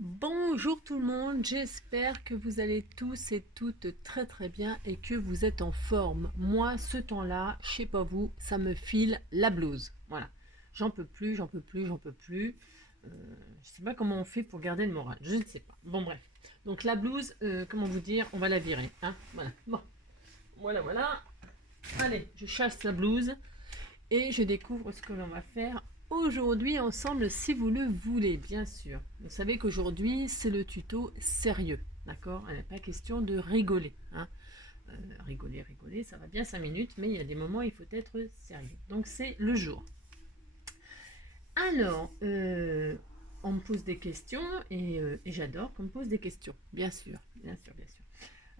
Bonjour tout le monde, j'espère que vous allez tous et toutes très très bien et que vous êtes en forme. Moi, ce temps-là, je sais pas vous, ça me file la blouse. Voilà, j'en peux plus, j'en peux plus, j'en peux plus. Euh, je sais pas comment on fait pour garder le moral, je ne sais pas. Bon bref, donc la blouse, comment vous dire, on va la virer. Hein, voilà, bon, voilà. Allez, je chasse la blouse et je découvre ce que l'on va faire aujourd'hui ensemble si vous le voulez, bien sûr. Vous savez qu'aujourd'hui, c'est le tuto sérieux, d'accord? Il n'est pas question de rigoler. Hein. Rigoler, ça va bien 5 minutes, mais il y a des moments où il faut être sérieux. Donc c'est le jour. Alors, on me pose des questions et j'adore qu'on me pose des questions, bien sûr, bien sûr, bien sûr.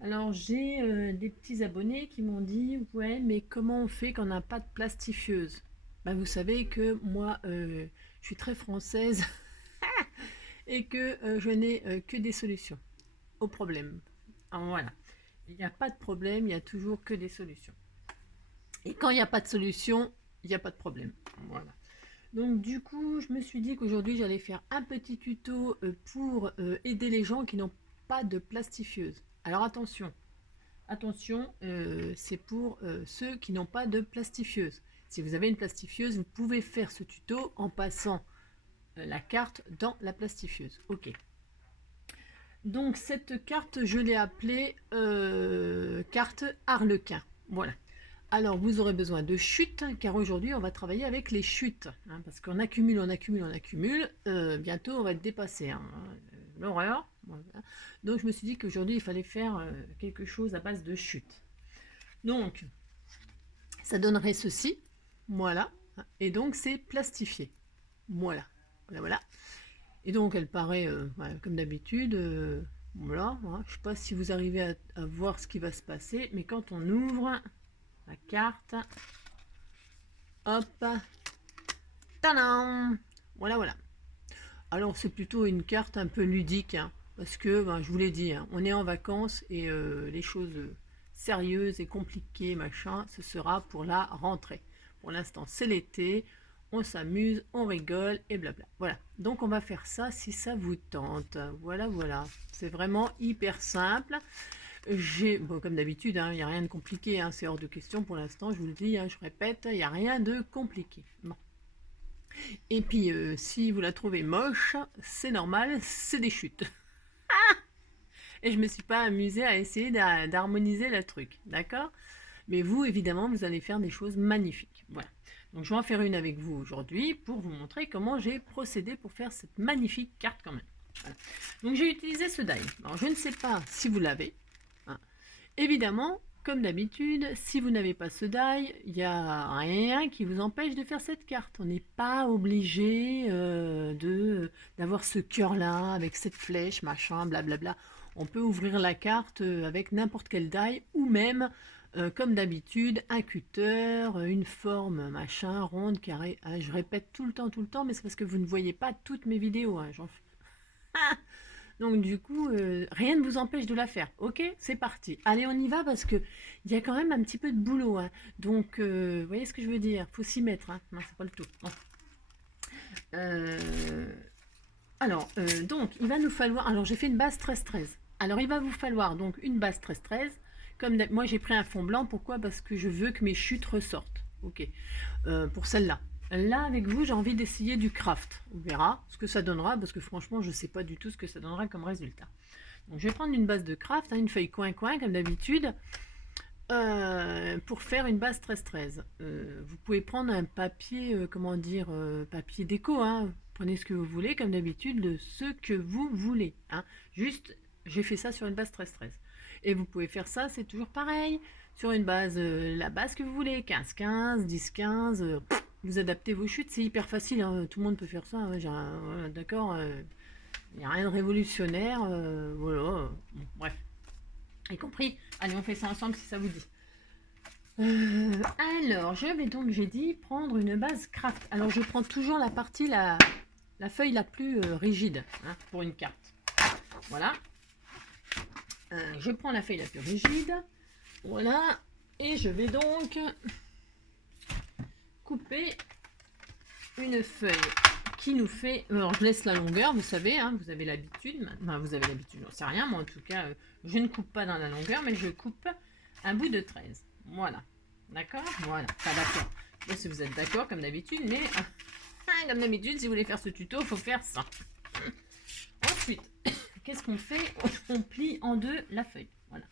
Alors j'ai des petits abonnés qui m'ont dit ouais mais comment on fait quand on n'a pas de plastifieuse. Ben, vous savez que moi je suis très française et que je n'ai que des solutions au problème. Alors, voilà, il n'y a pas de problème, il y a toujours que des solutions. Et quand il n'y a pas de solution, il n'y a pas de problème. Voilà. Donc du coup je me suis dit qu'aujourd'hui j'allais faire un petit tuto pour aider les gens qui n'ont pas de plastifieuse. Alors attention, attention, c'est pour ceux qui n'ont pas de plastifieuse. Si vous avez une plastifieuse, vous pouvez faire ce tuto en passant la carte dans la plastifieuse. Ok. Donc cette carte, je l'ai appelée carte Harlequin. Voilà. Alors vous aurez besoin de chutes, car aujourd'hui on va travailler avec les chutes. Hein, parce qu'on accumule, on accumule, on accumule. Bientôt on va être dépassé. Hein, l'horreur. Voilà. Donc je me suis dit qu'aujourd'hui il fallait faire quelque chose à base de chutes. Donc ça donnerait ceci. Voilà. Et donc c'est plastifié. Voilà. Voilà. Et donc elle paraît voilà, comme d'habitude. Voilà. Hein. Je ne sais pas si vous arrivez à voir ce qui va se passer, mais quand on ouvre la carte, hop, tadam, voilà. Alors c'est plutôt une carte un peu ludique, hein, parce que ben, je vous l'ai dit, hein, on est en vacances et les choses sérieuses et compliquées, machin, ce sera pour la rentrée. Pour l'instant c'est l'été, on s'amuse, on rigole et blabla. Voilà, donc on va faire ça si ça vous tente. Voilà. C'est vraiment hyper simple. Bon, comme d'habitude, il n'y a rien de compliqué, hein, c'est hors de question pour l'instant, je vous le dis, hein, je répète, il n'y a rien de compliqué. Bon. Et puis, si vous la trouvez moche, c'est normal, c'est des chutes. Et je me suis pas amusée à essayer d'harmoniser le truc, d'accord? Mais vous, évidemment, vous allez faire des choses magnifiques. Voilà. Donc je vais en faire une avec vous aujourd'hui pour vous montrer comment j'ai procédé pour faire cette magnifique carte quand même. Voilà. Donc j'ai utilisé ce die. Alors je ne sais pas si vous l'avez. Hein. Évidemment, comme d'habitude, si vous n'avez pas ce die, il n'y a rien qui vous empêche de faire cette carte. On n'est pas obligé d'avoir ce cœur-là, avec cette flèche, machin, blablabla. On peut ouvrir la carte avec n'importe quel die, ou même, comme d'habitude, un cutter, une forme, machin, ronde, carré. Ah, je répète tout le temps, mais c'est parce que vous ne voyez pas toutes mes vidéos. Hein, donc du coup, rien ne vous empêche de la faire. Ok, c'est parti. Allez, on y va parce que il y a quand même un petit peu de boulot. Hein. Donc, vous voyez ce que je veux dire? Faut s'y mettre. Hein. Non, c'est pas le tout. Bon. Alors, donc, il va nous falloir... Alors, j'ai fait une base 13-13. Alors, il va vous falloir donc une base 13-13. Comme moi, j'ai pris un fond blanc. Pourquoi? Parce que je veux que mes chutes ressortent. Ok. Pour celle-là. Là, avec vous, j'ai envie d'essayer du craft. On verra ce que ça donnera, parce que franchement, je ne sais pas du tout ce que ça donnera comme résultat. Donc, je vais prendre une base de craft, hein, une feuille coin-coin, comme d'habitude, pour faire une base 13-13. Vous pouvez prendre un papier, comment dire, papier déco, hein. Prenez ce que vous voulez, comme d'habitude, de ce que vous voulez. Hein. Juste, j'ai fait ça sur une base 13-13. Et vous pouvez faire ça, c'est toujours pareil, sur une base, la base que vous voulez, 15-15, 10-15, vous adaptez vos chutes, c'est hyper facile, hein, tout le monde peut faire ça, hein, d'accord, il n'y a rien de révolutionnaire, voilà, bon, bref, y compris, allez on fait ça ensemble si ça vous dit. Alors, je vais donc, j'ai dit, prendre une base craft. Alors, je prends toujours la partie, la feuille la plus rigide, hein, pour une carte. Voilà. Je prends la feuille la plus rigide, voilà, et je vais donc couper une feuille qui nous fait... Alors, je laisse la longueur, vous savez, hein, vous avez l'habitude. Enfin, vous avez l'habitude, j'en sais rien. Moi, en tout cas, je ne coupe pas dans la longueur, mais je coupe un bout de 13. Voilà. D'accord? Voilà. Pas d'accord. Je sais pas si vous êtes d'accord, comme d'habitude, mais... comme d'habitude, si vous voulez faire ce tuto, il faut faire ça. Ensuite, qu'est-ce qu'on fait? On plie en deux la feuille. Voilà.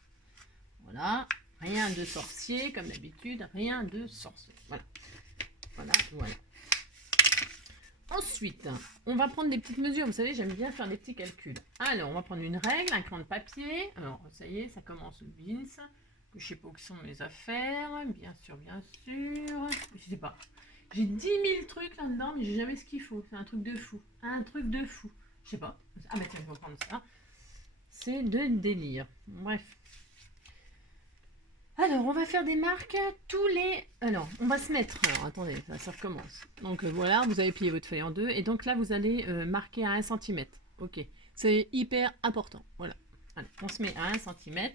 Voilà. Rien de sorcier, comme d'habitude. Rien de sorcier. Voilà. Voilà, voilà. Ensuite, on va prendre des petites mesures. Vous savez, j'aime bien faire des petits calculs. Alors, on va prendre une règle, un crayon de papier. Alors, ça y est, ça commence le bins. Que je sais pas où sont mes affaires. Bien sûr, bien sûr. Je sais pas. J'ai 10 000 trucs là-dedans, mais j'ai jamais ce qu'il faut. C'est un truc de fou. Un truc de fou. Je sais pas. Ah, mais tiens, je vais prendre ça. C'est de délire. Bref. Alors, on va faire des marques tous les... Alors, on va se mettre... Alors, attendez, ça recommence. Donc, voilà, vous avez plié votre feuille en deux. Et donc là, vous allez marquer à 1 cm. Ok. C'est hyper important. Voilà. Allez, on se met à 1 cm.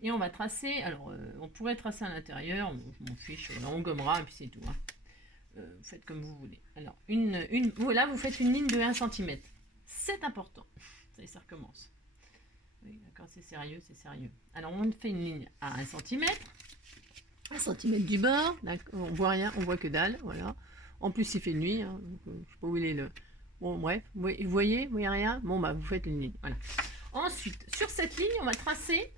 Et on va tracer... Alors, on pourrait tracer à l'intérieur. Je m'en fiche. On gommera et puis c'est tout. Hein. Vous faites comme vous voulez. Alors, voilà, vous faites une ligne de 1 cm. C'est important. Ça y est, ça recommence. Oui, d'accord, c'est sérieux, c'est sérieux. Alors, on fait une ligne à 1 cm. 1 cm du bord. On voit rien, on voit que dalle. Voilà. En plus, il fait nuit. Hein, donc, je ne sais pas où il est le... Bon, bref. Vous voyez rien? Bon, bah, vous faites une ligne. Voilà. Ensuite, sur cette ligne, on va tracer...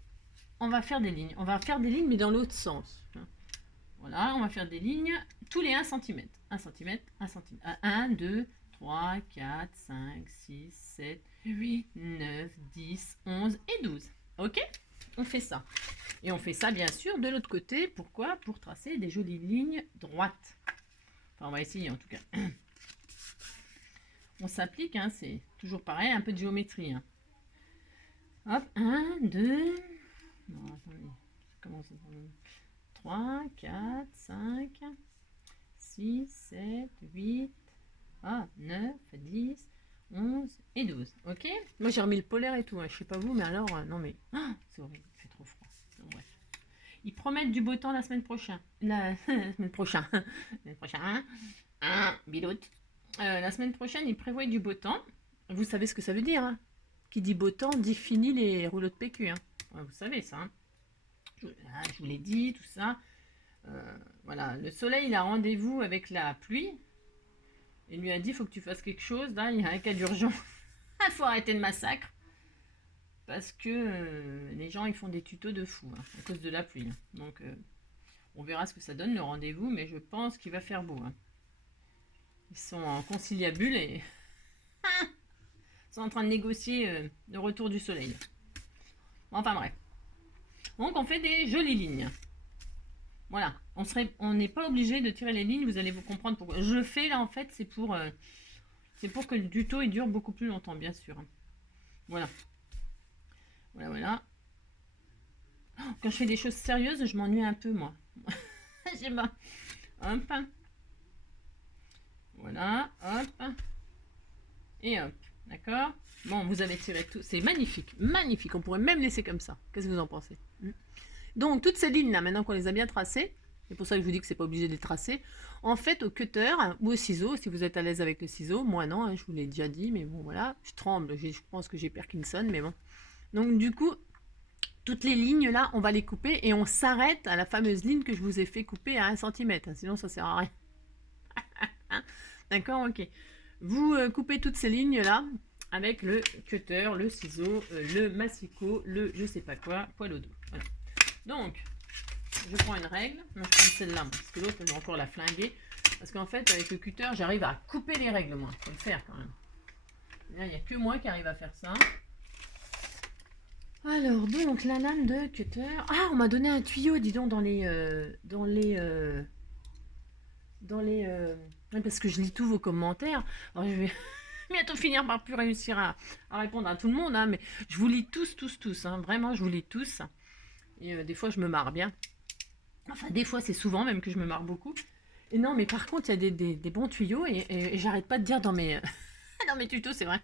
On va faire des lignes. On va faire des lignes, mais dans l'autre sens. Voilà, on va faire des lignes tous les 1 cm. 1 cm, 1 cm. 1, 2, 3, 4, 5, 6, 7, 8, 9, 10, 11 et 12. Ok? On fait ça. Et on fait ça, bien sûr, de l'autre côté. Pourquoi? Pour tracer des jolies lignes droites. Enfin, on va essayer, en tout cas. On s'applique, hein, c'est toujours pareil, un peu de géométrie. Hein. Hop, 1, 2... Non, attendez. Ça commence à... 3, 4, 5, 6, 7, 8, 9, 10, 11 et 12. Ok? Moi j'ai remis le polaire et tout. Hein. Je sais pas vous, mais alors, non mais. C'est horrible, il fait trop froid. Donc, bref. Ils promettent du beau temps la semaine prochaine. La semaine prochaine. La semaine prochaine. Biloute. La semaine prochaine, ils prévoient du beau temps. Vous savez ce que ça veut dire. Hein? Qui dit beau temps dit fini les rouleaux de PQ. Hein? Ouais, vous savez ça. Hein? Je vous l'ai dit, tout ça. Voilà, le soleil, il a rendez-vous avec la pluie. Il lui a dit, il faut que tu fasses quelque chose. Là, il y a un cas d'urgence. Il faut arrêter le massacre. Parce que les gens, ils font des tutos de fou hein, à cause de la pluie. Hein. Donc, on verra ce que ça donne, le rendez-vous. Mais je pense qu'il va faire beau. Hein. Ils sont en conciliabule et... ils sont en train de négocier le retour du soleil. Enfin, bref. Donc, on fait des jolies lignes. Voilà, on n'est pas obligé de tirer les lignes, vous allez vous comprendre pourquoi. Je le fais là en fait, c'est pour que le tuto il dure beaucoup plus longtemps, bien sûr. Voilà. Voilà, voilà. Quand je fais des choses sérieuses, je m'ennuie un peu moi. Je sais pas. Hop. Voilà, hop. Et hop, d'accord? Bon, vous avez tiré tout, c'est magnifique, magnifique. On pourrait même laisser comme ça. Qu'est-ce que vous en pensez? Donc, toutes ces lignes-là, maintenant qu'on les a bien tracées, c'est pour ça que je vous dis que c'est pas obligé de les tracer, en fait, au cutter ou au ciseau, si vous êtes à l'aise avec le ciseau, moi non, hein, je vous l'ai déjà dit, mais bon, voilà, je tremble, je pense que j'ai Parkinson, mais bon. Donc, du coup, toutes les lignes-là, on va les couper et on s'arrête à la fameuse ligne que je vous ai fait couper à 1 cm, hein, sinon ça sert à rien. D'accord, ok. Vous coupez toutes ces lignes-là avec le cutter, le ciseau, le massicot, le je sais pas quoi, poil au dos. Voilà. Donc, je prends une règle, je prends celle-là, parce que l'autre, je vais encore la flinguer. Parce qu'en fait, avec le cutter, j'arrive à couper les règles, moi. Il faut le faire quand même. Là, il n'y a que moi qui arrive à faire ça. Alors, donc, la lame de cutter. Ah, on m'a donné un tuyau, dis donc, parce que je lis tous vos commentaires. Alors, je vais bientôt finir par plus réussir à répondre à tout le monde, hein, mais je vous lis tous, hein, vraiment, je vous lis tous. Et des fois, je me marre bien. Enfin, des fois, c'est souvent même que je me marre beaucoup. Et non, mais par contre, il y a des bons tuyaux et j'arrête pas de dire dans mes, dans mes tutos, c'est vrai.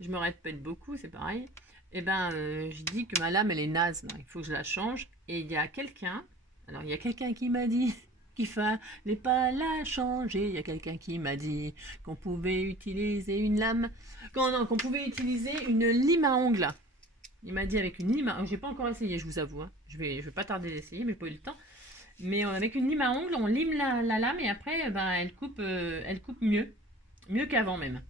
Je me répète beaucoup, c'est pareil. Et ben, je dis que ma lame, elle est naze, là. Il faut que je la change. Et il y a quelqu'un, alors il y a quelqu'un qui m'a dit qu'il fallait pas la changer. Il y a quelqu'un qui m'a dit qu'on pouvait utiliser une lame, qu'on pouvait utiliser une lime à ongles. Il m'a dit avec une lime à ongles, j'ai pas encore essayé, je vous avoue, hein. Je vais pas tarder d'essayer, mais pas eu le temps. Mais avec une lime à ongles, on lime la lame et après, ben, elle coupe mieux qu'avant même.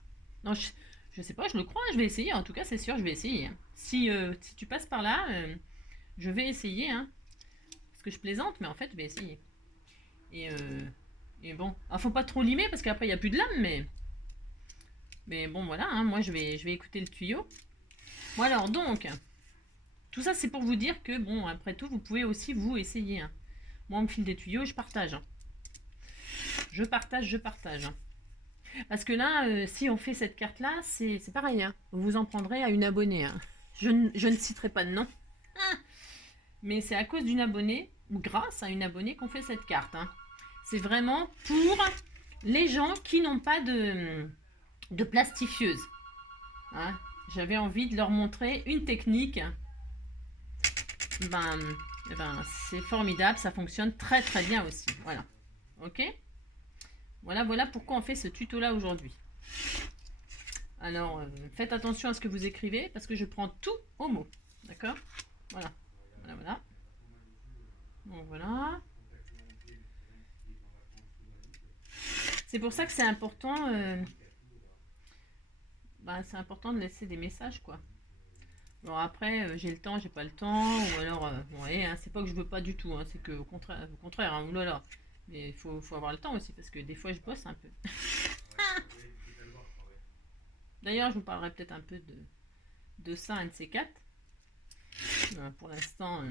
Non, je sais pas, je le crois, je vais essayer. En tout cas, c'est sûr, je vais essayer, hein. Si tu passes par là, je vais essayer, hein. Parce que je plaisante, mais en fait, je vais essayer. Et bon, alors, faut pas trop limer parce qu'après il n'y a plus de lame, mais bon voilà, hein, moi je vais écouter le tuyau. Bon alors donc, tout ça c'est pour vous dire que bon, après tout, vous pouvez aussi vous essayer, hein. Moi on me file des tuyaux, je partage, hein. Je partage. Hein. Parce que là, si on fait cette carte là, c'est pareil, hein. Vous vous en prendrez à une abonnée, hein. Je ne citerai pas de nom. Ah, mais c'est à cause d'une abonnée, ou grâce à une abonnée qu'on fait cette carte, hein. C'est vraiment pour les gens qui n'ont pas de plastifieuse, hein. J'avais envie de leur montrer une technique. Ben, c'est formidable, ça fonctionne très très bien aussi. Voilà. Ok. Voilà pourquoi on fait ce tuto là aujourd'hui. Alors, faites attention à ce que vous écrivez parce que je prends tout au mot. D'accord. Voilà. Donc voilà. C'est pour ça que c'est important. C'est important de laisser des messages, quoi. Alors après, j'ai le temps, j'ai pas le temps, ou alors, ouais, hein, c'est pas que je veux pas du tout, hein, c'est que au contraire, hein, oulala. Mais il faut avoir le temps aussi, parce que des fois je bosse un peu. D'ailleurs, je vous parlerai peut-être un peu de ça, un de ces quatre. Pour l'instant.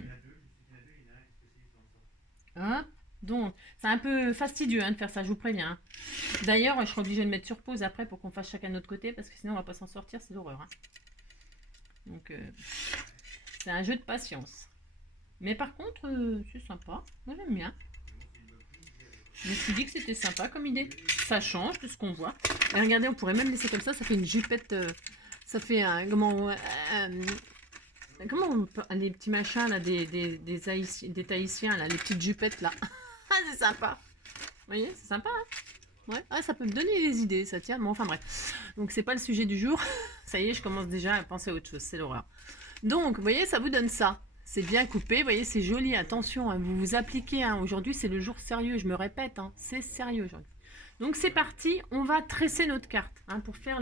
Hop. Donc, c'est un peu fastidieux, hein, de faire ça, je vous préviens, hein. D'ailleurs, je serai obligée de mettre sur pause après pour qu'on fasse chacun de notre côté, parce que sinon on va pas s'en sortir, c'est l'horreur, hein. Donc, c'est un jeu de patience. Mais par contre, c'est sympa. Moi, j'aime bien. Je me suis dit que c'était sympa comme idée. Ça change de ce qu'on voit. Et regardez, on pourrait même laisser comme ça fait une jupette. Ça fait un... Comment les petits machins, là, des Tahitiens, là, les petites jupettes, là. Ah, c'est sympa. Vous voyez, c'est sympa, hein. Ouais, ah, ça peut me donner des idées, ça tient. Bon, enfin bref. Donc, c'est pas le sujet du jour. Ça y est, je commence déjà à penser à autre chose. C'est l'horreur. Donc, vous voyez, ça vous donne ça. C'est bien coupé. Vous voyez, c'est joli. Attention, hein, vous vous appliquez, hein. Aujourd'hui, c'est le jour sérieux. Je me répète, hein, c'est sérieux aujourd'hui. Donc, c'est parti. On va tresser notre carte, hein, pour faire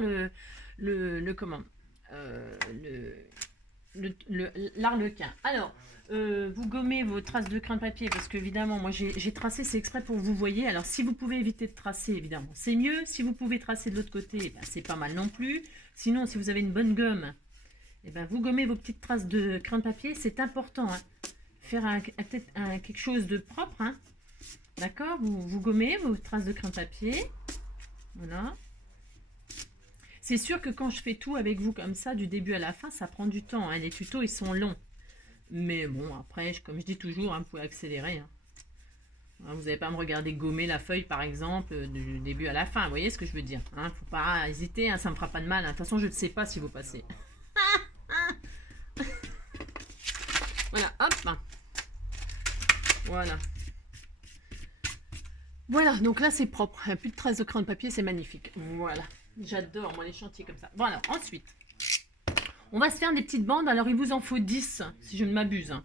l'arlequin. Alors, vous gommez vos traces de crin de papier parce qu'évidemment, moi j'ai tracé, c'est exprès pour vous voyez. Alors, si vous pouvez éviter de tracer, évidemment, c'est mieux. Si vous pouvez tracer de l'autre côté, ben, c'est pas mal non plus. Sinon, si vous avez une bonne gomme, ben, vous gommez vos petites traces de crin de papier. C'est important, hein. Faire quelque chose de propre, hein. D'accord, vous gommez vos traces de crin de papier. Voilà. C'est sûr que quand je fais tout avec vous comme ça, du début à la fin, ça prend du temps, hein. Les tutos, ils sont longs. Mais bon, après, comme je dis toujours, hein, vous pouvez accélérer, hein. Vous n'allez pas me regarder gommer la feuille, par exemple, du début à la fin. Vous voyez ce que je veux dire, hein. Faut pas hésiter, hein, ça me fera pas de mal, hein. De toute façon, je ne sais pas si vous passez. Voilà, hop. Voilà. Voilà, donc là, c'est propre. Il n'y a plus de traces de crayon de papier, c'est magnifique. Voilà. J'adore, moi, les chantiers comme ça. Bon, alors, ensuite, on va se faire des petites bandes. Alors, il vous en faut 10, si je ne m'abuse, hein.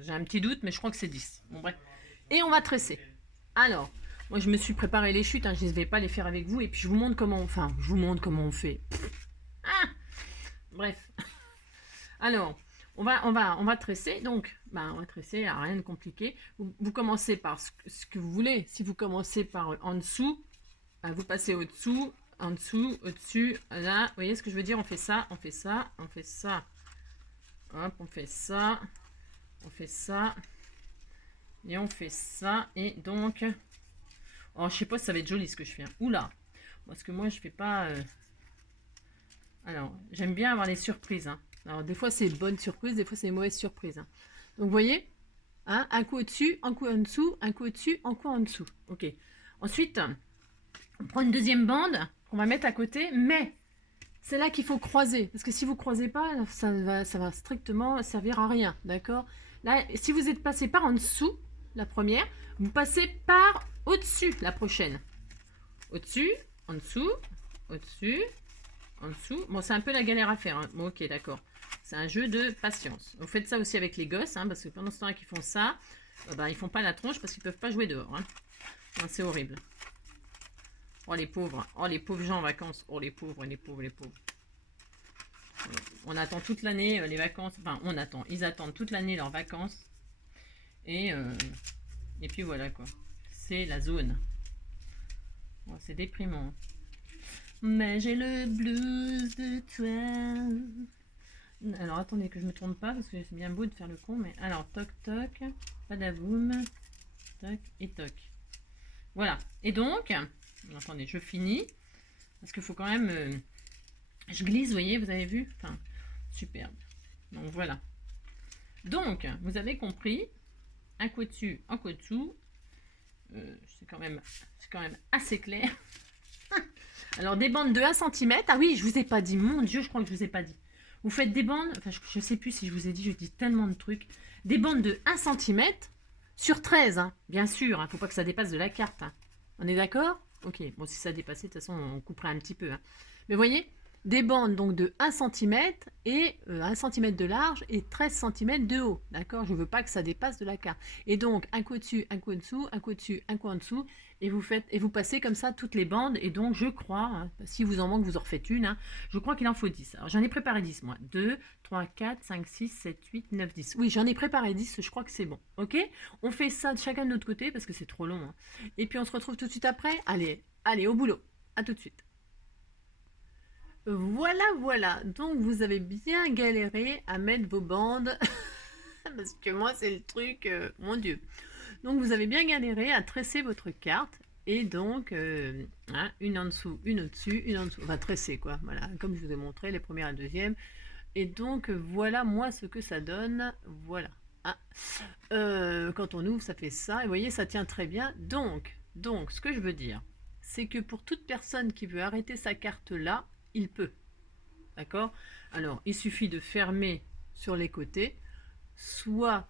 J'ai un petit doute, mais je crois que c'est 10. Bon, bref. Et on va tresser. Alors, moi, je me suis préparé les chutes, hein. Je ne vais pas les faire avec vous. Et puis, je vous montre comment on fait. Ah, bref. Alors, on va tresser. Donc, on va tresser, rien de compliqué. Vous commencez par ce que vous voulez. Si vous commencez par en dessous, vous passez au-dessous, en dessous, au-dessus, là. Vous voyez ce que je veux dire? On fait ça, on fait ça, on fait ça. Hop, on fait ça, on fait ça. Et on fait ça. Et donc... Oh, je sais pas si ça va être joli ce que je fais, hein. Oula. Parce que moi, je fais pas... Alors, j'aime bien avoir les surprises, hein. Alors, des fois, c'est bonne surprise, des fois, c'est mauvaise surprise, hein. Donc, vous voyez, hein, un coup au-dessus, un coup en dessous, un coup au-dessus, un coup en dessous. Ok. Ensuite, on prend une deuxième bande qu'on va mettre à côté, mais c'est là qu'il faut croiser. Parce que si vous ne croisez pas, ça va strictement servir à rien, d'accord? Là, si vous êtes passé par en dessous, la première, vous passez par au-dessus, la prochaine. Au-dessus, en dessous, au-dessus, en dessous. Bon, c'est un peu la galère à faire. Hein. Bon, ok, d'accord. C'est un jeu de patience. Vous faites ça aussi avec les gosses, hein, parce que pendant ce temps qu'ils font ça, ils font pas la tronche parce qu'ils peuvent pas jouer dehors. Hein. C'est horrible. Oh les pauvres gens en vacances. Oh les pauvres, les pauvres, les pauvres. On attend toute l'année les vacances. Enfin, ils attendent toute l'année leurs vacances. Et puis voilà quoi. C'est la zone. Oh, c'est déprimant. Mais j'ai le blues de toi. Alors attendez que je me trompe pas parce que c'est bien beau de faire le con. Mais alors toc toc, padavoum, toc et toc. Voilà. Et donc, attendez, je finis parce qu'il faut quand même. Je glisse, vous voyez, vous avez vu. Enfin, superbe. Donc voilà. Donc, vous avez compris. Un coup dessus, un coup dessous. C'est quand même assez clair. Alors, des bandes de 1 cm. Ah oui, je vous ai pas dit. Mon Dieu, je crois que je vous ai pas dit. Vous faites des bandes. Enfin, je ne sais plus si je vous ai dit. Je dis tellement de trucs. Des bandes de 1 cm sur 13. Hein, bien sûr. Il ne faut pas que ça dépasse de la carte. Hein. On est d'accord? Ok. Bon, si ça dépassait, de toute façon, on couperait un petit peu. Hein. Mais voyez, des bandes donc de 1 cm et 1 cm de large et 13 cm de haut. D'accord? Je ne veux pas que ça dépasse de la carte. Et donc, un coup dessus, un coup en dessous, un coup dessus, un coup en dessous. Et vous passez comme ça toutes les bandes. Et donc, je crois, hein, si vous en manque, vous en refaites une. Hein, je crois qu'il en faut 10. Alors, j'en ai préparé 10, moi. 2, 3, 4, 5, 6, 7, 8, 9, 10. Oui, j'en ai préparé 10. Je crois que c'est bon. Ok? On fait ça de chacun de notre côté parce que c'est trop long. Hein. Et puis, on se retrouve tout de suite après. Allez, au boulot. À tout de suite. Voilà. Donc, vous avez bien galéré à mettre vos bandes. Parce que moi, c'est le truc, mon Dieu. Donc, vous avez bien galéré à tresser votre carte. Et donc, une en dessous, une au-dessus, une en dessous. Enfin, tresser, quoi. Voilà, comme je vous ai montré, les premières et les deuxièmes. Et donc, voilà, moi, ce que ça donne. Voilà. Hein. Quand on ouvre, ça fait ça. Et vous voyez, ça tient très bien. Donc, ce que je veux dire, c'est que pour toute personne qui veut arrêter sa carte là, il peut. D'accord? Alors, il suffit de fermer sur les côtés, soit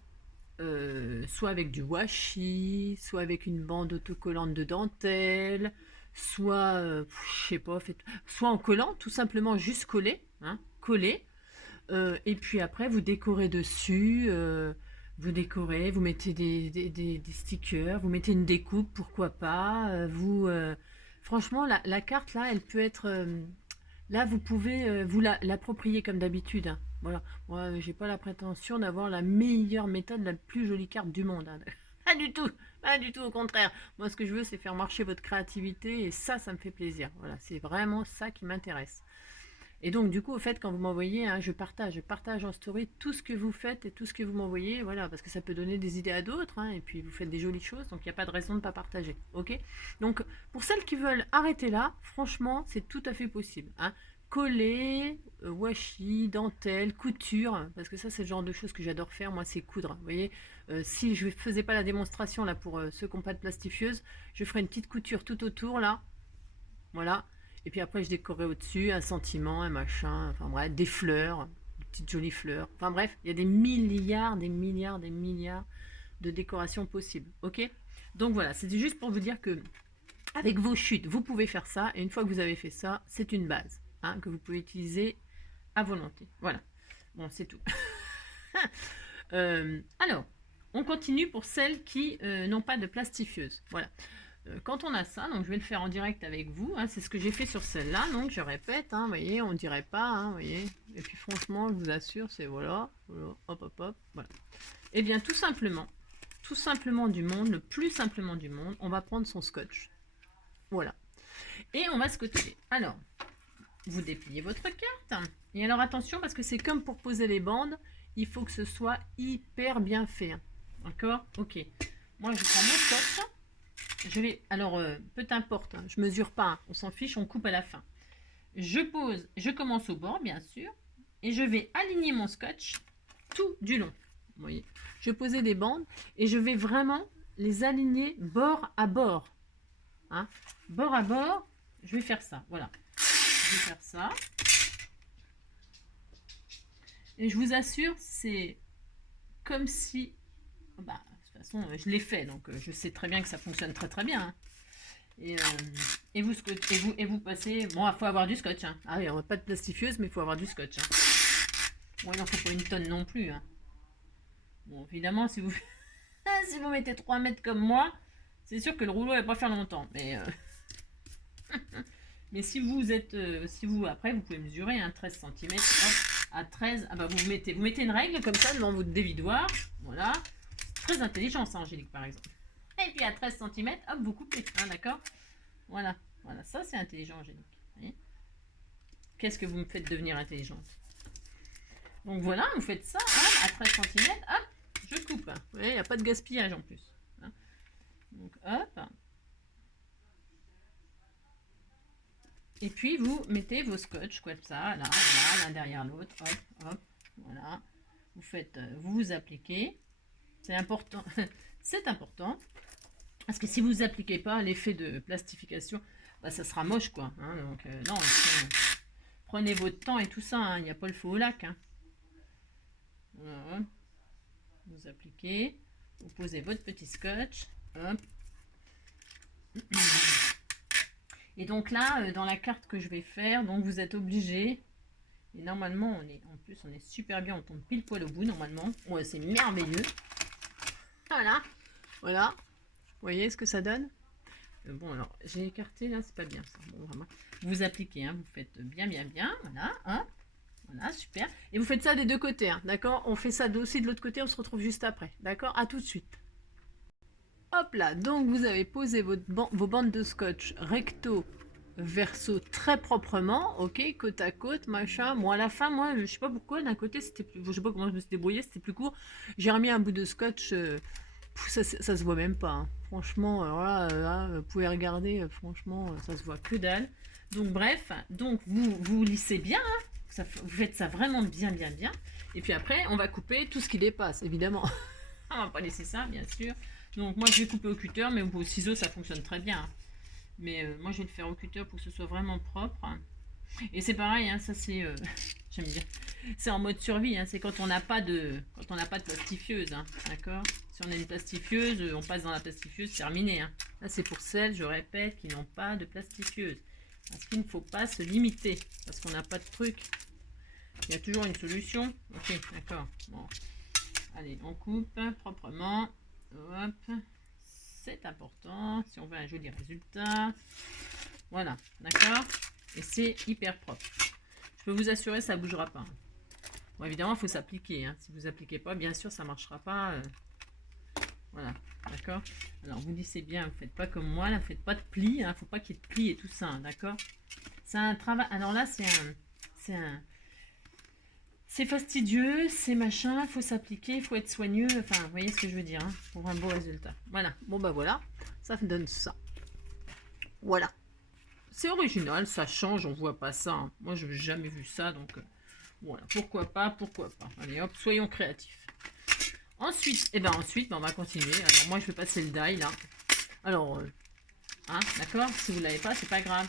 avec du washi, soit avec une bande autocollante de dentelle, soit, je sais pas, soit en collant, tout simplement juste coller, hein, coller. Et puis après, vous décorez dessus, vous décorez, vous mettez des stickers, vous mettez une découpe, pourquoi pas. Franchement, la carte là, elle peut être. Là, vous pouvez vous l'approprier comme d'habitude. Hein. Voilà. Moi, j'ai pas la prétention d'avoir la meilleure méthode, la plus jolie carte du monde. Hein. Pas du tout, au contraire. Moi, ce que je veux, c'est faire marcher votre créativité et ça me fait plaisir. Voilà, c'est vraiment ça qui m'intéresse. Et donc, du coup, au fait, quand vous m'envoyez, hein, je partage en story tout ce que vous faites et tout ce que vous m'envoyez, voilà, parce que ça peut donner des idées à d'autres, hein, et puis vous faites des jolies choses, donc il n'y a pas de raison de ne pas partager, ok? Donc, pour celles qui veulent arrêter là, franchement, c'est tout à fait possible, hein. Coller, washi, dentelle, couture, parce que ça, c'est le genre de choses que j'adore faire, moi, c'est coudre, vous voyez? Si je ne faisais pas la démonstration, là, pour ceux qui n'ont pas de plastifieuse, je ferais une petite couture tout autour, là, voilà. Et puis après, je décorais au-dessus un sentiment, un machin, enfin bref, des fleurs, des petites jolies fleurs. Enfin bref, il y a des milliards de décorations possibles. Ok? Donc voilà, c'était juste pour vous dire que avec vos chutes, vous pouvez faire ça. Et une fois que vous avez fait ça, c'est une base hein, que vous pouvez utiliser à volonté. Voilà. Bon, c'est tout. Alors, on continue pour celles qui n'ont pas de plastifieuse. Voilà. Quand on a ça, donc je vais le faire en direct avec vous, hein, c'est ce que j'ai fait sur celle-là, donc je répète, hein, vous voyez, on dirait pas, hein, voyez, et puis franchement, je vous assure, c'est voilà, hop, voilà. Et bien tout simplement du monde, le plus simplement du monde, on va prendre son scotch, voilà, et on va scotter. Alors, vous dépliez votre carte, et alors attention, parce que c'est comme pour poser les bandes, il faut que ce soit hyper bien fait, hein. D'accord? Ok, moi je prends mon scotch. Alors, peu importe, hein, je mesure pas, hein, on s'en fiche, on coupe à la fin. Je commence au bord, bien sûr, et je vais aligner mon scotch tout du long. Vous voyez, je vais poser des bandes et je vais vraiment les aligner bord à bord. Hein. Bord à bord, je vais faire ça, voilà. Je vais faire ça. Et je vous assure, c'est comme si... toute façon, je l'ai fait, donc je sais très bien que ça fonctionne très très bien. Hein. Et vous passez... Bon, il faut avoir du scotch. Hein. Ah oui, on n'a pas de plastifieuse, mais il faut avoir du scotch. Hein. Bon, il n'en faut pas une tonne non plus. Hein. Bon, évidemment, si vous... si vous mettez 3 mètres comme moi, c'est sûr que le rouleau ne va pas faire longtemps. Mais, mais si vous êtes... après, vous pouvez mesurer hein, 13 cm. Hop, à 13... Ah bah, vous mettez une règle comme ça devant votre dévidoir. Voilà. Très intelligent, ça, Angélique, par exemple. Et puis à 13 cm, hop, vous coupez. Hein, d'accord? Voilà. Voilà, ça, c'est intelligent, Angélique. Qu'est-ce que vous me faites devenir intelligente? Donc voilà, vous faites ça, hop, à 13 cm, hop, je coupe. Vous voyez, il n'y a pas de gaspillage en plus. Hein. Donc hop. Et puis vous mettez vos scotch comme ça, là, l'un derrière l'autre, hop, hop, voilà. Vous faites, vous appliquez. C'est important, c'est important. Parce que si vous appliquez pas l'effet de plastification, bah, ça sera moche quoi. Hein, donc non, prenez votre temps et tout ça, hein, il n'y a pas le feu au lac. Hein. Voilà. Vous appliquez, vous posez votre petit scotch, hop. Et donc là, dans la carte que je vais faire, donc vous êtes obligé. Et normalement, on est super bien, on tombe pile poil au bout normalement. Ouais, c'est merveilleux. Voilà, voilà. Vous voyez ce que ça donne? Bon, alors, j'ai écarté là, c'est pas bien ça. Bon, vraiment. Vous appliquez, hein, vous faites bien, voilà, hop. Voilà, super. Et vous faites ça des deux côtés, hein, d'accord? On fait ça aussi de l'autre côté, on se retrouve juste après, d'accord? À tout de suite. Hop là, donc vous avez posé vos bandes de scotch recto, verso très proprement, ok, côte à côte, machin. Bon, à la fin, moi, je sais pas pourquoi, d'un côté, c'était plus... Je sais pas comment je me suis débrouillée, c'était plus court. J'ai remis un bout de scotch, ça se voit même pas. Hein. Franchement, là, vous pouvez regarder, franchement, ça se voit que dalle. Donc bref, donc vous lissez bien, hein. Vous faites ça vraiment bien. Et puis après, on va couper tout ce qui dépasse, évidemment. On va pas laisser ça, bien sûr. Donc moi, je vais couper au cutter, mais au ciseau, ça fonctionne très bien. Mais moi, je vais le faire au cutter pour que ce soit vraiment propre. Et c'est pareil, hein, ça c'est... j'aime bien. C'est en mode survie, hein, c'est quand on n'a pas de plastifieuse, hein, d'accord? Si on a une plastifieuse, on passe dans la plastifieuse, terminé. Hein. Là, c'est pour celles, je répète, qui n'ont pas de plastifieuse. Parce qu'il ne faut pas se limiter, parce qu'on n'a pas de truc. Il y a toujours une solution. Ok, d'accord. Bon. Allez, on coupe proprement. Hop. C'est important, si on veut un joli résultat. Voilà, d'accord? Et c'est hyper propre. Je peux vous assurer, ça ne bougera pas. Bon, évidemment, il faut s'appliquer. Hein. Si vous appliquez pas, bien sûr, ça ne marchera pas. Voilà, d'accord? Alors, vous lissez bien, vous ne faites pas comme moi, là, ne faites pas de plis. Il ne faut pas qu'il y ait de plis et tout ça, hein, d'accord? C'est un travail... Alors là, c'est fastidieux, c'est machin, il faut s'appliquer, il faut être soigneux. Enfin, vous voyez ce que je veux dire, hein, pour un beau résultat. Voilà, bon bah voilà, ça donne ça. Voilà. C'est original, ça change, on voit pas ça. Hein. Moi, je n'ai jamais vu ça, donc voilà, pourquoi pas. Allez hop, soyons créatifs. Ensuite, on va continuer. Alors moi, je vais passer le die là. Alors, hein, d'accord, si vous l'avez pas, c'est pas grave.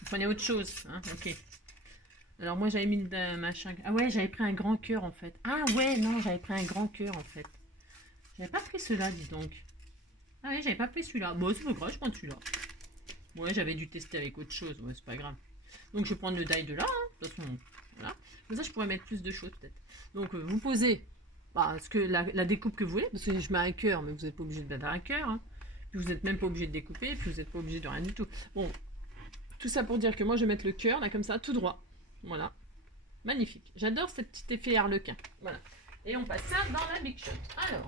Vous prenez autre chose, hein, ok. Alors moi, j'avais mis le machin... Ah ouais, j'avais pris un grand cœur en fait. Ah ouais, non, j'avais pris un grand cœur en fait. J'avais pas pris ceux-là, dis donc. Ah ouais, j'avais pas pris celui-là. Bon, c'est pas grave, je prends celui-là. Ouais, j'avais dû tester avec autre chose. Ouais, c'est pas grave. Donc, je vais prendre le die de là. Hein. De toute façon, voilà. Comme ça, je pourrais mettre plus de choses peut-être. Donc, vous posez ce que la découpe que vous voulez. Parce que je mets un cœur, mais vous n'êtes pas obligé de mettre un cœur. Hein. Puis, vous n'êtes même pas obligé de découper. Puis, vous n'êtes pas obligé de rien du tout. Bon, tout ça pour dire que moi, je vais mettre le cœur, là, comme ça, tout droit. Voilà. Magnifique. J'adore ce petit effet harlequin. Voilà. Et on passe ça dans la Big Shot. Alors.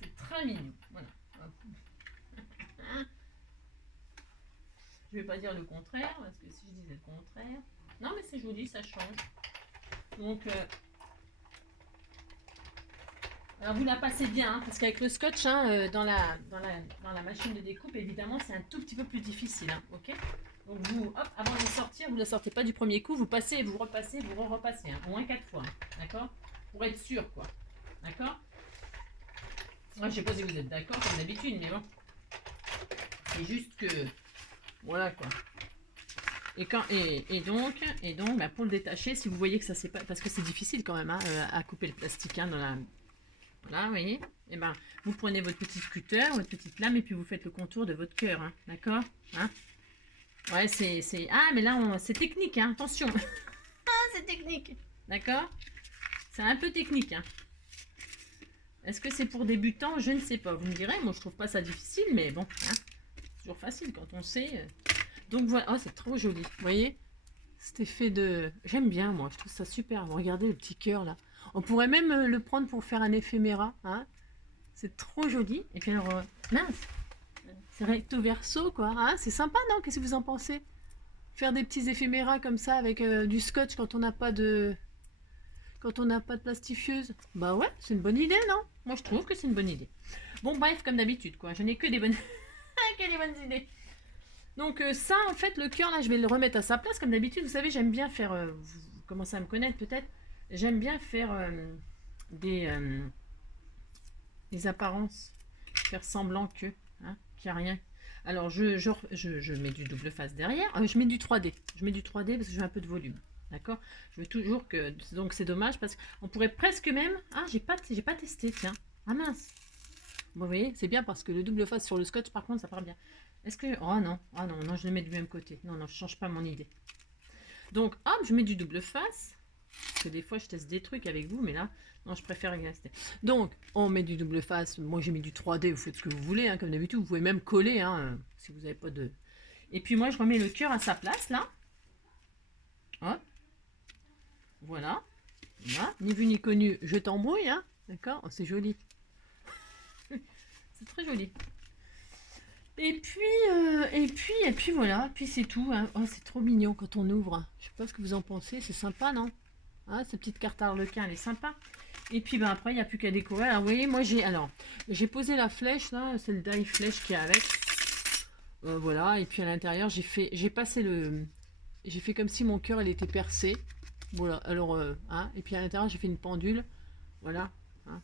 C'est très mignon. Voilà. Je vais pas dire le contraire, parce que si je disais le contraire... Non, mais c'est joli, ça change. Donc, alors vous la passez bien, hein, parce qu'avec le scotch, hein, dans la machine de découpe, évidemment, c'est un tout petit peu plus difficile. Hein, ok? Donc vous, hop, avant de le sortir, vous ne le sortez pas du premier coup, vous passez, vous repassez, vous repassez, hein, au moins 4 fois. Hein, d'accord? Pour être sûr, quoi. D'accord? Moi, je sais pas si vous êtes d'accord, comme d'habitude, mais bon. C'est juste que... Voilà, quoi. Et donc bah, pour le détacher, si vous voyez que ça c'est pas, parce que c'est difficile quand même hein, à couper le plastique hein, dans la, voilà, vous voyez, et ben vous prenez votre petit cutter, votre petite lame et puis vous faites le contour de votre cœur, hein, d'accord, hein. Ouais, ah mais là c'est technique, hein, attention, ah c'est technique, d'accord, c'est un peu technique, hein. Est-ce que c'est pour débutants? Je ne sais pas, vous me direz, moi je trouve pas ça difficile, mais bon, hein, c'est toujours facile quand on sait. Donc voilà, oh c'est trop joli, vous voyez, cet effet de... J'aime bien moi, je trouve ça super, regardez le petit cœur là. On pourrait même le prendre pour faire un éphéméra, hein. C'est trop joli. Et puis alors, mince, c'est recto verso quoi, hein, c'est sympa non? Qu'est-ce que vous en pensez? Faire des petits éphéméras comme ça avec du scotch quand on n'a pas de... Quand on n'a pas de plastifieuse. Bah ouais, c'est une bonne idée non? Moi je trouve que c'est une bonne idée. Bon bref, comme d'habitude quoi, je n'ai que des bonnes... que des bonnes idées. Donc ça, en fait, le cœur, là, je vais le remettre à sa place. Comme d'habitude, vous savez, j'aime bien faire... vous commencez à me connaître peut-être. J'aime bien faire des apparences. Faire semblant que, hein, qu'il n'y a rien. Alors, je mets du double face derrière. Je mets du 3D. Je mets du 3D parce que je veux un peu de volume. D'accord? Je veux toujours que... Donc, c'est dommage parce qu'on pourrait presque même... Ah, j'ai pas testé, tiens. Ah mince. Bon, vous voyez, c'est bien parce que le double face sur le scotch, par contre, ça part bien. Est-ce que... Oh non, ah non, non, je le mets du même côté. Non, non, je change pas mon idée. Donc, hop, je mets du double face. Parce que des fois, je teste des trucs avec vous, mais là, non, je préfère rester. Donc, on met du double face. Moi, j'ai mis du 3D, vous faites ce que vous voulez, hein, comme d'habitude. Vous pouvez même coller, hein, si vous n'avez pas de... Et puis, moi, je remets le cœur à sa place, là. Hop. Voilà. Voilà. Ni vu ni connu, je t'embrouille, hein. D'accord? Oh, c'est joli. C'est très joli. Et puis voilà, puis c'est tout, hein. Oh, c'est trop mignon quand on ouvre. Je sais pas ce que vous en pensez, c'est sympa, non? Hein, cette petite carte Harlequin, elle est sympa. Et puis ben, après, il n'y a plus qu'à décorer. Alors, vous voyez, moi j'ai posé la flèche, là, c'est le die flèche qui est avec. Voilà, et puis à l'intérieur, j'ai fait comme si mon cœur, il était percé. Voilà, alors, hein, et puis à l'intérieur, j'ai fait une pendule. Voilà, hein.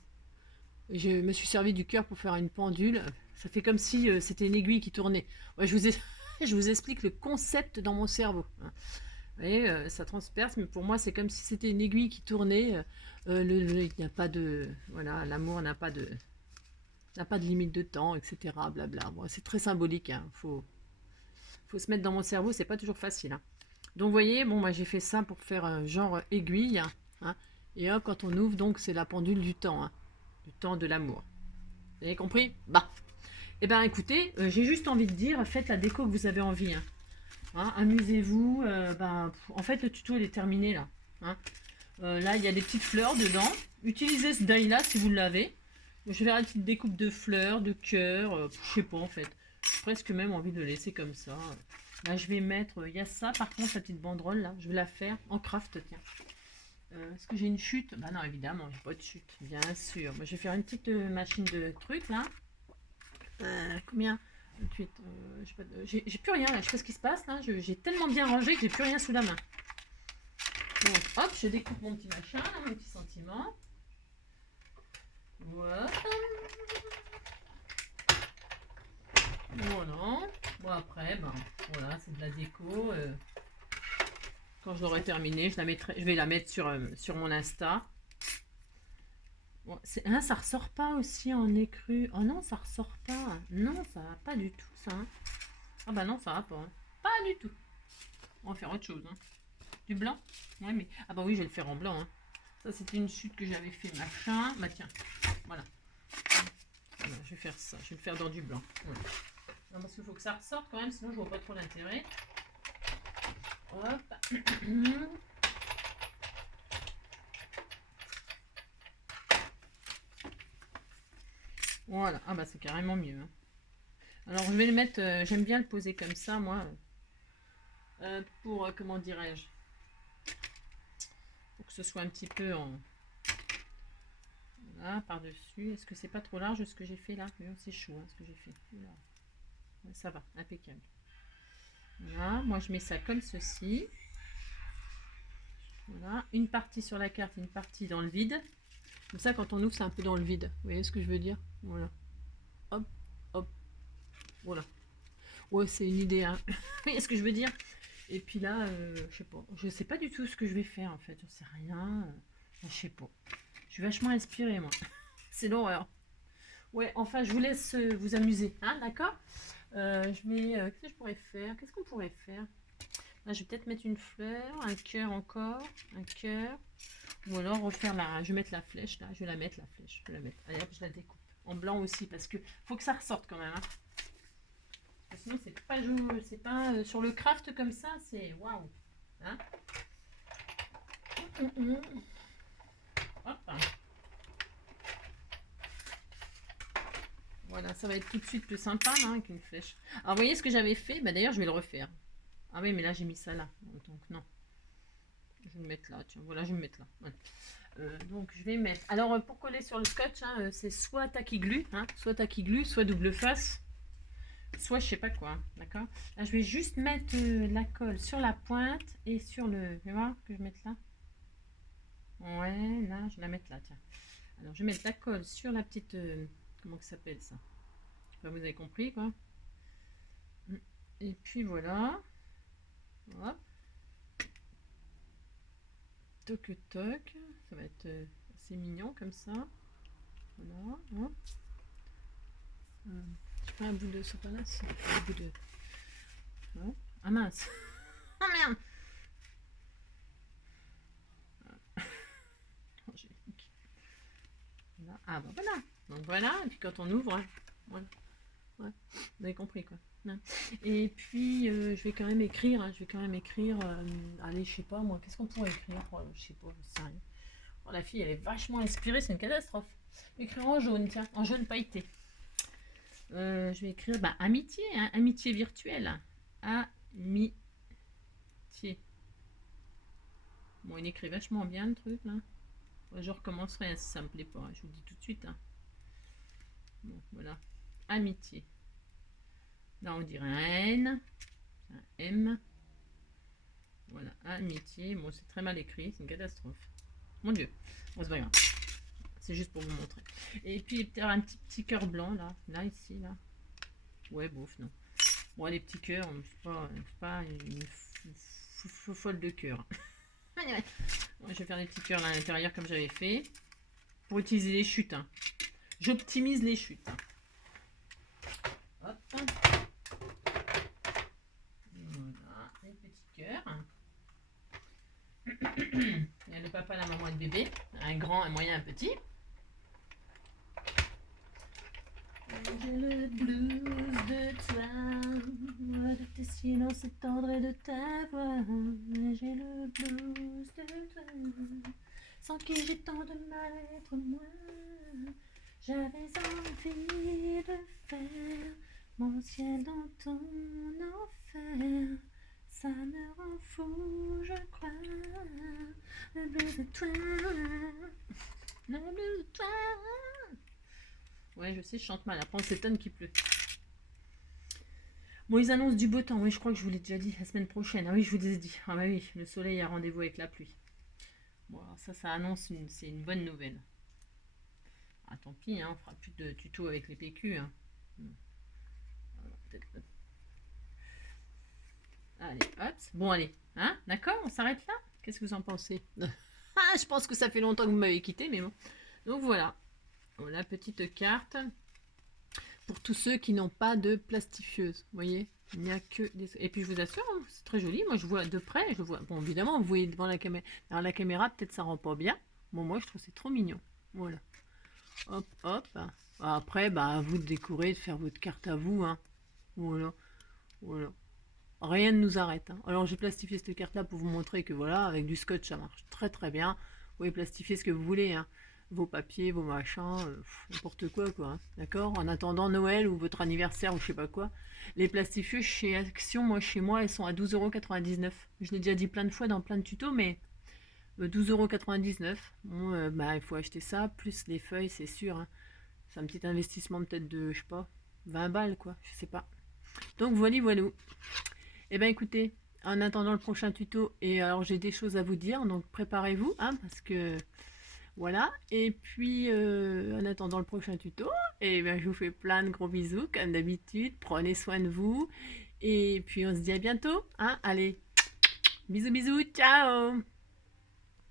Et je me suis servi du cœur pour faire une pendule. Ça fait comme si c'était une aiguille qui tournait. Ouais, je vous explique le concept dans mon cerveau, hein. Vous voyez, ça transperce, mais pour moi, c'est comme si c'était une aiguille qui tournait. Il n'y a pas de... Voilà, l'amour n'a pas de limite de temps, etc. Blabla. Bon, c'est très symbolique, hein. Faut se mettre dans mon cerveau, c'est pas toujours facile, hein. Donc, vous voyez, bon, moi, j'ai fait ça pour faire genre aiguille, hein. Et hop, quand on ouvre, donc, c'est la pendule du temps, hein. Du temps de l'amour. Vous avez compris? Bah. Eh ben, écoutez, j'ai juste envie de dire, faites la déco que vous avez envie, hein. Hein, amusez-vous. En fait, le tuto, il est terminé, là. Hein. Là, il y a des petites fleurs dedans. Utilisez ce die-là si vous l'avez. Je vais faire une petite découpe de fleurs, de cœurs. Je sais pas, en fait. J'ai presque même envie de le laisser comme ça. Là, je vais mettre... Il y a ça, par contre, la petite banderole, là. Je vais la faire en craft, tiens. Est-ce que j'ai une chute? Bah non, évidemment, j'ai pas de chute, bien sûr. Moi, je vais faire une petite machine de trucs, là. Combien? 28, j'ai plus rien, là. Je sais pas ce qui se passe, là. J'ai tellement bien rangé que j'ai plus rien sous la main. Donc, hop, je découpe mon petit machin, là, mon petit sentiment. Voilà. Voilà. Bon, après, ben, voilà, c'est de la déco. Quand je l'aurai terminé, je vais la mettre sur mon Insta. Bon, hein, ça ressort pas aussi en écru. Oh non, ça ressort pas. Non, ça va pas du tout, ça. Hein. Ah bah non, ça va pas. Hein. Pas du tout. On va faire autre chose. Hein. Du blanc? Ouais, mais... Ah bah oui, je vais le faire en blanc. Hein. Ça, c'était une chute que j'avais fait, machin. Bah tiens, voilà. Voilà. Je vais faire ça. Je vais le faire dans du blanc. Voilà. Non, parce qu'il faut que ça ressorte quand même, sinon je vois pas trop l'intérêt. Hop. Voilà. Ah bah c'est carrément mieux. Hein. Alors je vais le mettre... J'aime bien le poser comme ça, moi. Pour, comment dirais-je, pour que ce soit un petit peu en... Voilà, par-dessus. Est-ce que c'est pas trop large ce que j'ai fait là? C'est chaud hein, ce que j'ai fait. Là. Ça va, impeccable. Voilà, moi je mets ça comme ceci. Voilà, une partie sur la carte, une partie dans le vide. Comme ça, quand on ouvre, c'est un peu dans le vide. Vous voyez ce que je veux dire? Voilà. Hop, hop. Voilà. Ouais, c'est une idée. Hein. Vous voyez ce que je veux dire? Et puis là, je sais pas du tout ce que je vais faire en fait, je sais rien, je sais pas. Je suis vachement inspirée moi, c'est l'horreur. Ouais, enfin je vous laisse vous amuser, hein, d'accord. Qu'est-ce que je pourrais faire? Qu'est-ce qu'on pourrait faire? Là, je vais peut-être mettre une fleur, un cœur encore, un cœur. Ou alors refaire la... Je vais mettre la flèche là, je vais la mettre la flèche, je vais la mettre. Allez hop, je la découpe. En blanc aussi, parce que faut que ça ressorte quand même, hein. Sinon, c'est pas joli, c'est pas sur le craft comme ça, c'est waouh. Hein. Hop. Voilà, ça va être tout de suite plus sympa hein, qu'une flèche. Alors, vous voyez ce que j'avais fait? Bah, d'ailleurs, je vais le refaire. Ah oui, mais là, j'ai mis ça là. Donc, non. Je vais le mettre là. Tiens, voilà, je vais me mettre là. Voilà. Donc, je vais mettre... Alors, pour coller sur le scotch, hein, c'est soit tacky glue, hein, soit double face, soit je sais pas quoi. D'accord. Là, je vais juste mettre la colle sur la pointe et sur le... Tu vas voir que je vais mettre là. Ouais, là, je vais la mettre là, tiens. Alors, je vais mettre la colle sur la petite... comment ça s'appelle ça? Enfin, vous avez compris, quoi. Et puis, voilà. Hop. Toc, toc. Ça va être assez mignon, comme ça. Voilà. Hop. Je fais un bout de sopalin, un bout de... Hop. Ah, mince. Ah, merde. Voilà. Ah, bah voilà. Donc, voilà. Et puis, quand on ouvre, hein, voilà. Ouais, vous avez compris quoi. Et puis je vais quand même écrire, hein, allez, je sais pas moi, qu'est-ce qu'on pourrait écrire? Je sais pas, je sais rien. Oh, la fille elle est vachement inspirée, c'est une catastrophe. Écrire en jaune, tiens, en jaune pailleté. Je vais écrire amitié, hein, amitié virtuelle. Amitié. Bon, il écrit vachement bien le truc là. Ouais, je recommencerai hein, si ça me plaît pas, hein, je vous le dis tout de suite. Hein. Bon, voilà. Amitié. Là, on dirait un N, un M. Voilà, amitié. Bon, c'est très mal écrit, c'est une catastrophe. Mon Dieu. Bon, c'est pas grave. C'est juste pour vous montrer. Et puis, peut-être un petit cœur blanc, là. Là, ici, là. Ouais, bouf, non. Bon, les petits cœurs, c'est pas une folle de cœur. Je vais faire des petits cœurs là à l'intérieur, comme j'avais fait. Pour utiliser les chutes. Hein. J'optimise les chutes. Hop. Voilà, les petits cœurs. Il y a le papa, la maman et le bébé. Un grand, un moyen, un petit. J'ai le blues de toi, de tes silences tendres et de ta voix. J'ai le blues de toi, sans qui j'ai tant de mal à être moi. J'avais envie de faire mon ciel dans ton enfer. Ça me rend fou, je crois. Le blues de toi, le blues de toi. Ouais, je sais, je chante mal. Après, on s'étonne qu'il pleut. Bon, ils annoncent du beau temps. Oui, je crois que je vous l'ai déjà dit la semaine prochaine. Ah oui, je vous ai dit. Ah bah oui, le soleil a rendez-vous avec la pluie. Bon, alors ça annonce, c'est une bonne nouvelle. Ah, tant pis, hein, on fera plus de tutos avec les PQ. Hein. Allez, hop. Bon, allez. Hein, d'accord, on s'arrête là? Qu'est-ce que vous en pensez? Ah, je pense que ça fait longtemps que vous m'avez quitté, mais bon. Donc voilà. Voilà, petite carte. Pour tous ceux qui n'ont pas de plastifieuse, vous voyez, il n'y a que des... Et puis je vous assure, hein, c'est très joli, moi je vois de près, je vois... Bon, évidemment, vous voyez devant la caméra, alors la caméra, peut-être ça rend pas bien, bon, moi je trouve c'est trop mignon, voilà. Hop, hop, après, à vous de décorer, de faire votre carte à vous, hein, voilà, voilà. Rien ne nous arrête, hein. Alors j'ai plastifié cette carte-là pour vous montrer que voilà, avec du scotch, ça marche très très bien, vous pouvez plastifier ce que vous voulez, hein. Vos papiers, vos machins, n'importe quoi, hein. D'accord. En attendant Noël ou votre anniversaire ou je sais pas quoi. Les plastifieux chez Action, chez moi, elles sont à 12,99 €. Je l'ai déjà dit plein de fois dans plein de tutos, mais 12,99 €. Bon, il faut acheter ça, plus les feuilles, c'est sûr. Hein. C'est un petit investissement peut-être de, je sais pas, 20 balles, quoi. Je sais pas. Donc voilà, voilà. Eh ben écoutez, en attendant le prochain tuto, et alors j'ai des choses à vous dire, donc préparez-vous, hein, parce que... Voilà, et puis en attendant le prochain tuto, et bien, je vous fais plein de gros bisous comme d'habitude, prenez soin de vous, et puis on se dit à bientôt, hein, allez, Bisous, bisous, ciao!